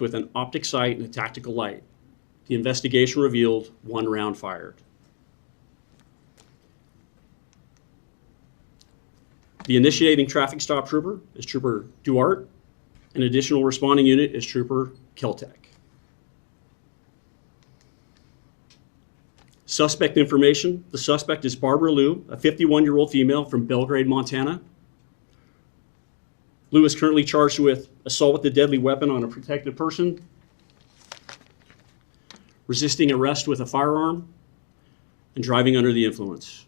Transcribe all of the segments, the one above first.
with an optic sight and a tactical light. The investigation revealed 1 round fired. The initiating traffic stop trooper is Trooper Duarte. An additional responding unit is Trooper Keltec. Suspect information. The suspect is Barbara Liu, a 51-year-old female from Belgrade, Montana. Liu is currently charged with assault with a deadly weapon on a protected person, resisting arrest with a firearm, and driving under the influence.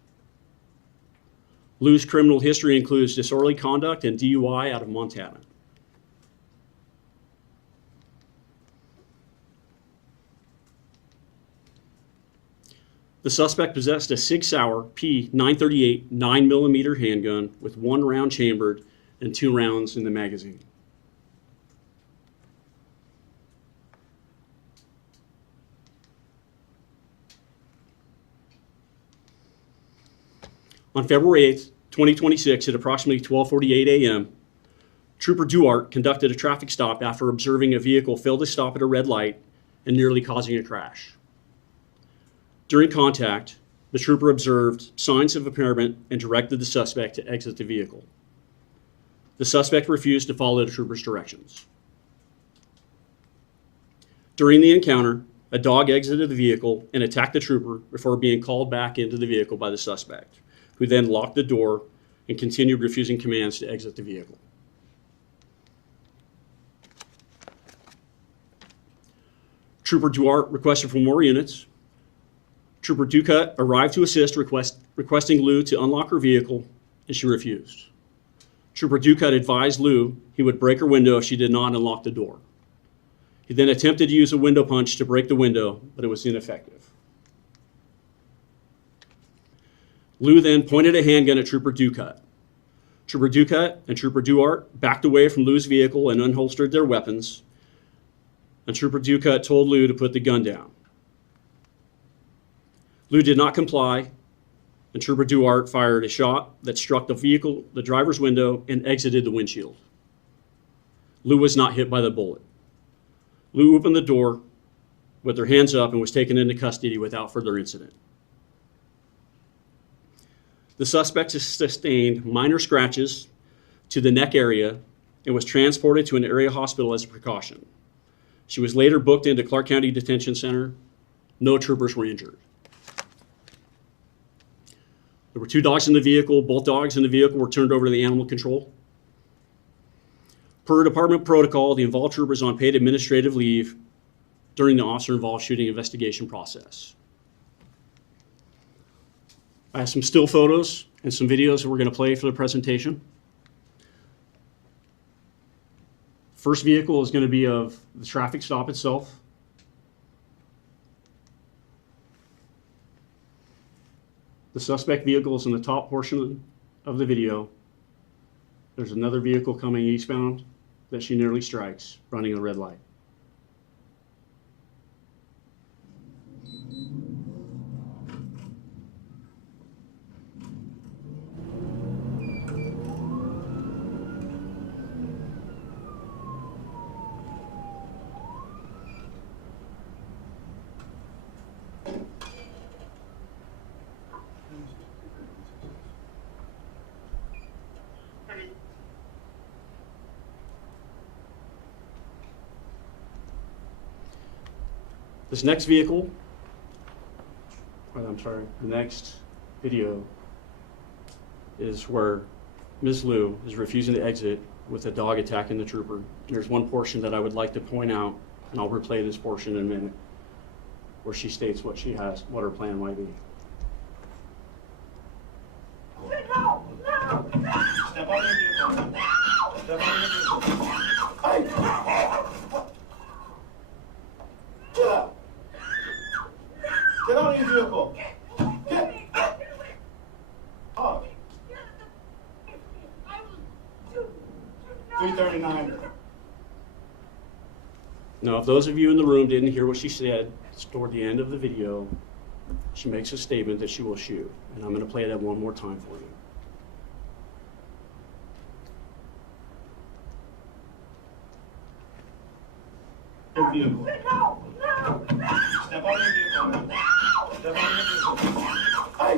Liu's criminal history includes disorderly conduct and DUI out of Montana. The suspect possessed a Sig Sauer P938 9mm handgun with 1 round chambered and 2 rounds in the magazine. On February 8th, 2026, at approximately 12:48 a.m., Trooper Duarte conducted a traffic stop after observing a vehicle fail to stop at a red light and nearly causing a crash. During contact, the trooper observed signs of impairment and directed the suspect to exit the vehicle. The suspect refused to follow the trooper's directions. During the encounter, a dog exited the vehicle and attacked the trooper before being called back into the vehicle by the suspect, who then locked the door and continued refusing commands to exit the vehicle. Trooper Duarte requested for more units. Trooper Ducat arrived to assist, requesting Liu to unlock her vehicle, and she refused. Trooper Ducat advised Liu he would break her window if she did not unlock the door. He then attempted to use a window punch to break the window, but it was ineffective. Liu then pointed a handgun at Trooper Ducat. Trooper Ducat and Trooper Duarte backed away from Liu's vehicle and unholstered their weapons, and Trooper Ducat told Liu to put the gun down. Liu did not comply, and Trooper Duarte fired a shot that struck the driver's window, and exited the windshield. Liu was not hit by the bullet. Liu opened the door with her hands up and was taken into custody without further incident. The suspect sustained minor scratches to the neck area and was transported to an area hospital as a precaution. She was later booked into Clark County Detention Center. No troopers were injured. There were 2 dogs in the vehicle. Both dogs in the vehicle were turned over to the animal control. Per department protocol, the involved trooper is on paid administrative leave during the officer-involved shooting investigation process. I have some still photos and some videos that we're going to play for the presentation. First vehicle is going to be of the traffic stop itself. The suspect vehicle is in the top portion of the video. There's another vehicle coming eastbound that she nearly strikes, running a red light. This next vehicle, the next video is where Ms. Liu is refusing to exit with a dog attacking the trooper. And there's one portion that I would like to point out, and I'll replay this portion in a minute, where she states what her plan might be. No! No! No! Step on your vehicle. No! Step on your vehicle. Get up! Get out of your vehicle! Get! Oh. 339. Now, if those of you in the room didn't hear what she said, it's toward the end of the video. She makes a statement that she will shoot, and I'm going to play that one more time for you. Your vehicle. Step out of your vehicle. Step out of your vehicle. Hey!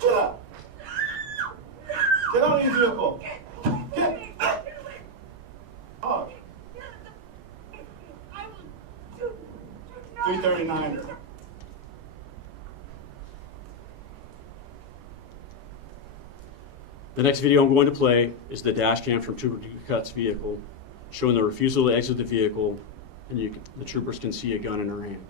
Get up! Get out of your vehicle! Get! Oh. 339. The next video I'm going to play is the dash cam from Trooper Ducat's vehicle, showing the refusal to exit the vehicle, and the troopers can see a gun in her hand.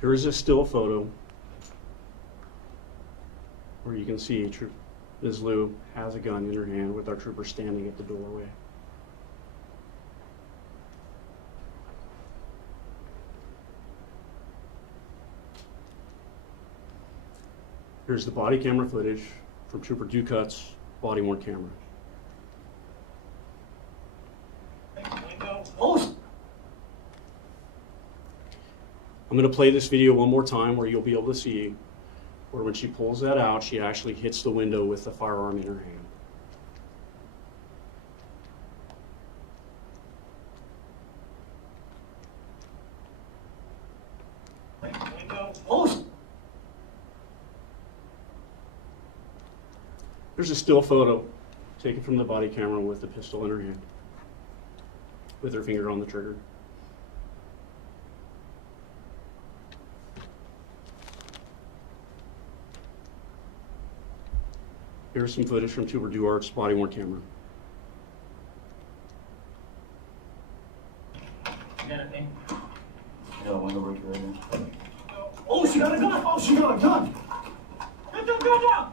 Here is a still photo where you can see Ms. Liu has a gun in her hand with our trooper standing at the doorway. Here's the body camera footage from Trooper Ducat's body-worn camera. Oh! I'm going to play this video one more time where you'll be able to see where when she pulls that out, she actually hits the window with the firearm in her hand. Oh! There's a still photo taken from the body camera with the pistol in her hand, with her finger on the trigger. Here's some footage from Trooper Duart's body-worn camera. Yeah, window breaker right here. Oh, she got a gun! Oh, she got a gun! Get the gun down!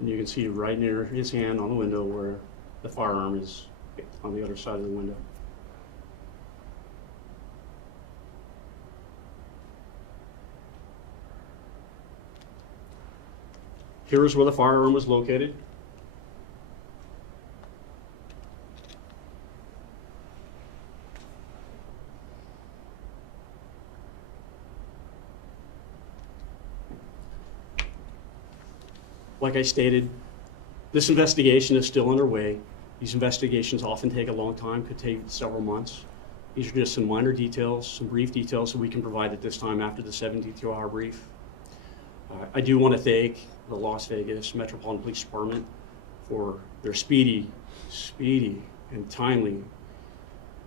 And you can see right near his hand on the window where the firearm is on the other side of the window. Here is where the firearm was located. Like I stated, this investigation is still underway. These investigations often take a long time, could take several months. These are just some minor details, some brief details that we can provide at this time after the 72-hour brief. I do want to thank the Las Vegas Metropolitan Police Department for their speedy and timely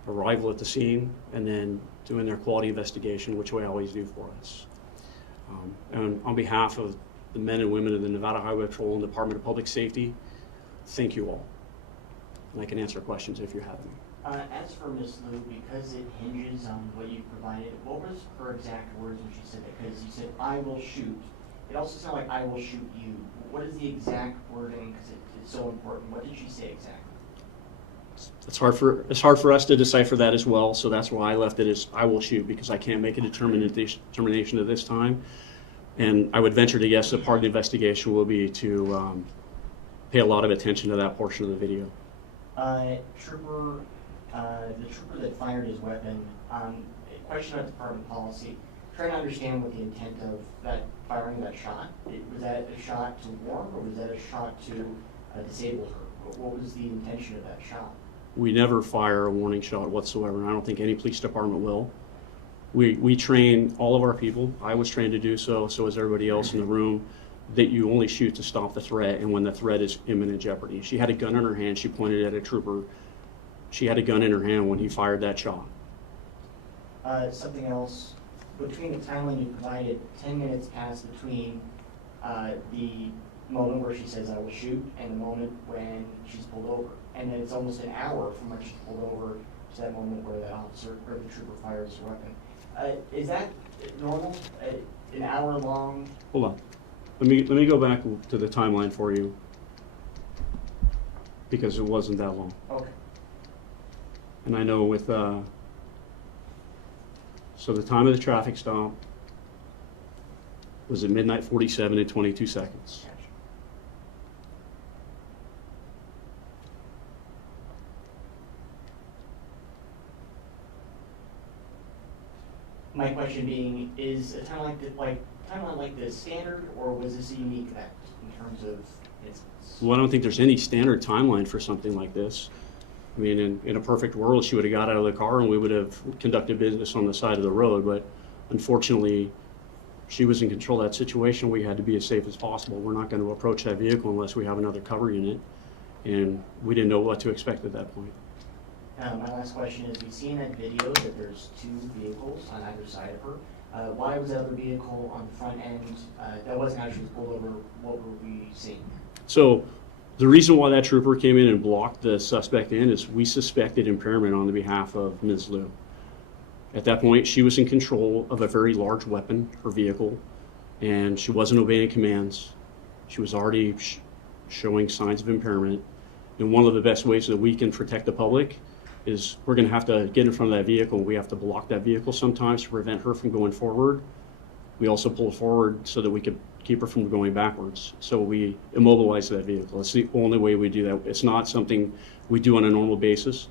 arrival at the scene, and then doing their quality investigation, which they always do for us. And on behalf of the men and women of the Nevada Highway Patrol and Department of Public Safety, thank you all. And I can answer questions if you have any. As for Ms. Liu, because it hinges on what you provided, what was her exact words when she said that? Because you said, "I will shoot." It also sounded like, "I will shoot you." What is the exact wording? Because it's so important. What did she say exactly? It's hard for us to decipher that as well, so that's why I left it as "I will shoot," because I can't make a determination at this time. And I would venture to guess that part of the investigation will be to pay a lot of attention to that portion of the video. The trooper that fired his weapon, question about department policy, trying to understand what the intent of that firing that shot. Was that a shot to warn, or was that a shot to disable her? What was the intention of that shot? We never fire a warning shot whatsoever, and I don't think any police department will. We train all of our people. I was trained to do so, so is everybody else in the room, that you only shoot to stop the threat and when the threat is imminent jeopardy. She had a gun in her hand. She pointed at a trooper. She had a gun in her hand when he fired that shot. Something else, between the timeline you provided, 10 minutes passed between the moment where she says, "I will shoot," and the moment when she's pulled over. And then it's almost an hour from when she's pulled over to that moment where that officer or the trooper fires her weapon. Is that normal? An hour long? Hold on. Let me go back to the timeline for you, because it wasn't that long. Okay. And I know with, so the time of the traffic stop was at midnight 47 and 22 seconds. Gotcha. My question being, is a timeline like this standard, or was this a unique event in terms of incidents? Well, I don't think there's any standard timeline for something like this. I mean, in a perfect world, she would have got out of the car and we would have conducted business on the side of the road, but unfortunately, she was in control of that situation. We had to be as safe as possible. We're not going to approach that vehicle unless we have another cover unit, and we didn't know what to expect at that point. My last question is, we've seen that video that there's two vehicles on either side of her. Why was that other vehicle on the front end that wasn't actually pulled over? What were we seeing? So the reason why that trooper came in and blocked the suspect in is we suspected impairment on the behalf of Ms. Liu. At that point, she was in control of a very large weapon, her vehicle, and she wasn't obeying commands. She was already showing signs of impairment. And one of the best ways that we can protect the public is we're going to have to get in front of that vehicle. We have to block that vehicle sometimes to prevent her from going forward. We also pull forward so that we could keep her from going backwards. So we immobilize that vehicle. It's the only way we do that. It's not something we do on a normal basis.